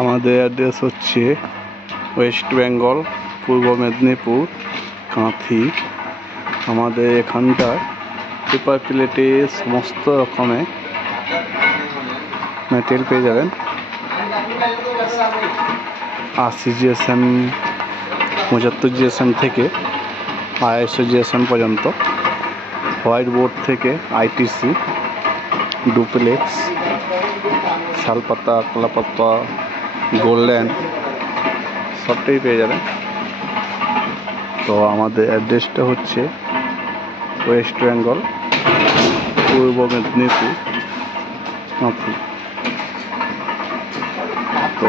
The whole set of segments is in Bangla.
আমাদের অ্যাড্রেস হচ্ছে ওয়েস্ট বেঙ্গল, পূর্ব মেদিনীপুর, কাঁথি। আমাদের এখানটায় পেপার প্লেটে সমস্ত রকমের ম্যাটেরিয়াল পেয়ে যাবেন। 80 GSM, 75 GSM থেকে 250 GSM পর্যন্ত, হোয়াইট বোর্ড থেকে ITC, ডুপ্লেক্স, শালপাতা, কলাপাতা, গোল্ডেন সবটাই পেয়ে যাবেন। তো আমাদের অ্যাড্রেসটা হচ্ছে ওয়েস্ট বেঙ্গল, পূর্ব মেদিনীপুর, কাঁথি। তো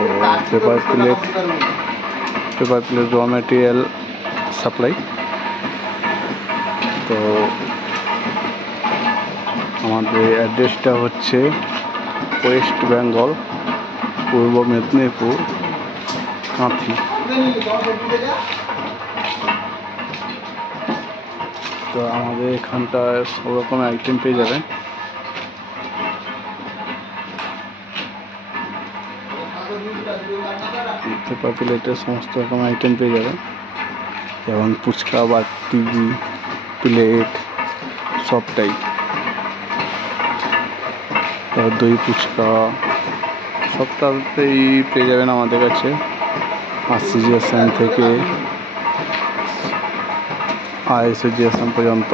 পেপার প্লেট র ম্যাটেরিয়াল সাপ্লাই। তো আমাদের অ্যাড্রেসটা হচ্ছে ওয়েস্ট বেঙ্গল, পূর্ব মেদিনীপুর, কাঁথি। তো আমাদের এখানটায় সব রকমের আইটেম পেয়ে যাবেন। পেপার প্লেটের সমস্ত রকম আইটেম পেয়ে যাবেন, যেমন ফুচকা, বাটি, প্লেট সবটাই। দই ফুচকা সবটাতেই পেয়ে যাবেন আমাদের কাছে। 80 GSM থেকে 250 GSM পর্যন্ত,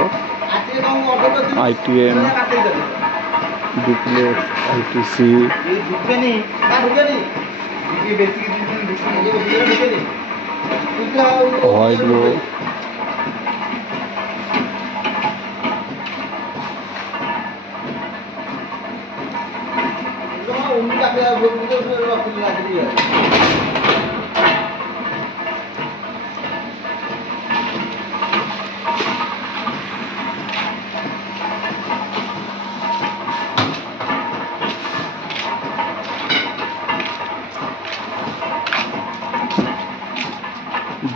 ITM, duplex, ITC, white board,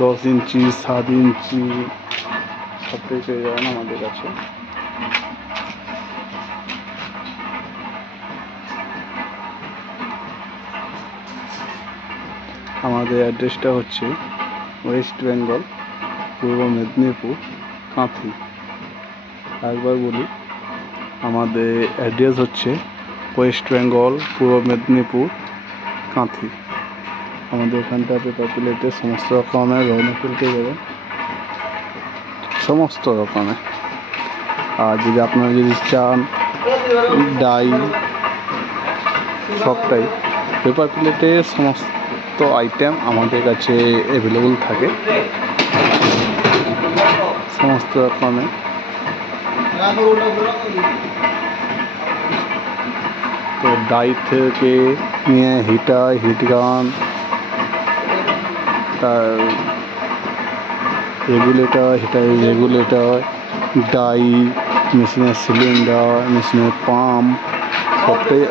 দশ ইঞ্চি, 7 ইঞ্চি সবটাই পেয়ে যাবেন আমাদের কাছে। আমাদের অ্যাড্রেসটা হচ্ছে ওয়েস্ট বেঙ্গল, পূর্ব মেদিনীপুর, কাঁথি। একবার বলি, আমাদের অ্যাড্রেস হচ্ছে ওয়েস্ট বেঙ্গল, পূর্ব মেদিনীপুর, কাঁথি। আমাদের এখানটা পেপার প্লেটের সমস্ত রকমের র ম্যাটেরিয়াল পেয়ে যাবেন, সমস্ত রকমের। আর যদি আপনারা চান ডাই সবটাই, পেপার প্লেটের সমস্ত আইটেম আমাদের কাছে অ্যাভেলেবল থাকে, সমস্ত রকমের। তো ডাই থেকে নিয়ে হিটার, হিটগান, তার রেগুলেটর, হিটারের রেগুলেটর, ডাই, মেশিনের সিলিন্ডার, মেশিনের পাম্প সবটাই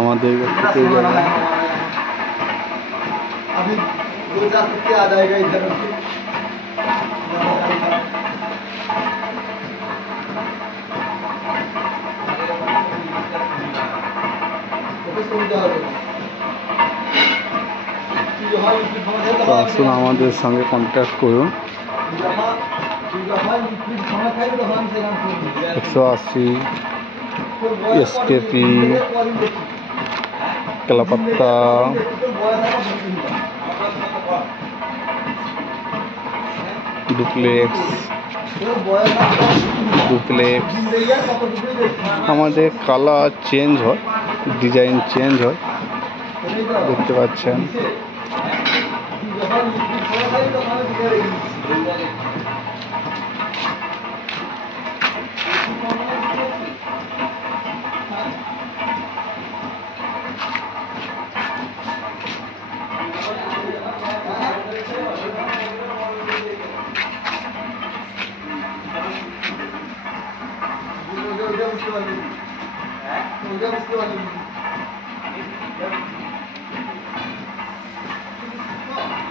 আমাদের পেয়ে যাবেন। তো আসুন, আমাদের সঙ্গে কন্ট্যাক্ট করুন। 180 SKP, কলাপাতা, ডুপ্লেক্স। আমাদের কালার চেঞ্জ হয়, ডিজাইন চেঞ্জ হয়, দেখতে পাচ্ছেন।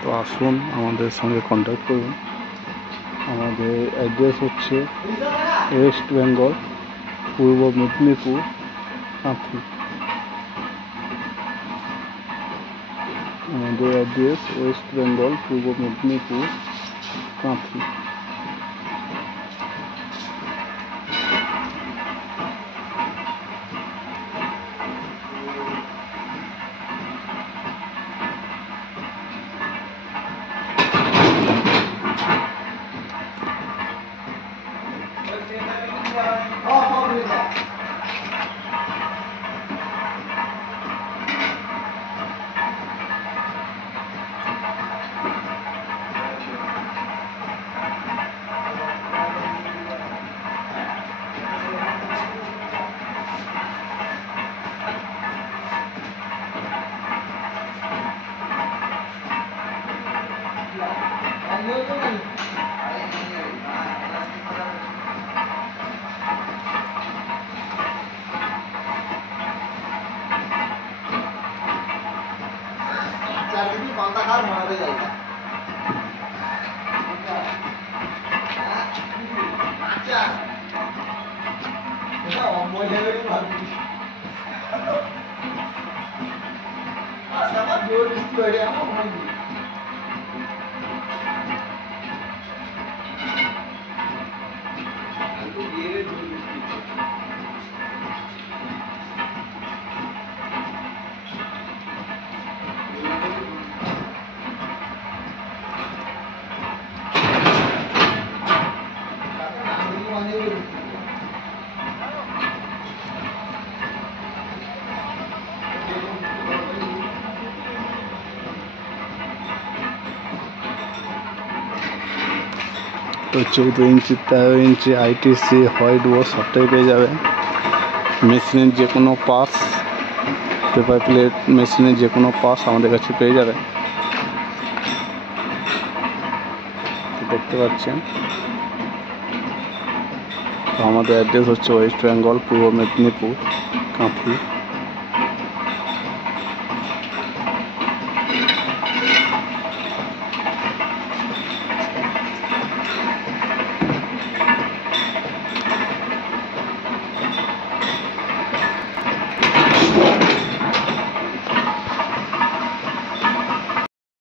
তো আসুন, আমাদের সঙ্গে কন্ট্যাক্ট করুন। আমাদের অ্যাড্রেস হচ্ছে ওয়েস্ট বেঙ্গল, পূর্ব মেদিনীপুর, কাঁথি। আমাদের অ্যাড্রেস ওয়েস্ট বেঙ্গল, পূর্ব মেদিনীপুর, কাঁথি। তো 14 ইঞ্চি 13 ইঞ্চি আইটিসি হোয়াইট বোর্ড সবটাই পেয়ে যাবে। মেশিনের যে কোনো পার্টস, পেপার প্লেট, মেশিনের যে কোনো পার্টস আমাদের কাছে পেয়ে যাবে। দেখতে পাচ্ছেন, তো আমাদের অ্যাড্রেস হচ্ছে ওয়েস্ট বেঙ্গল, পূর্ব মেদিনীপুর, কাঁথি।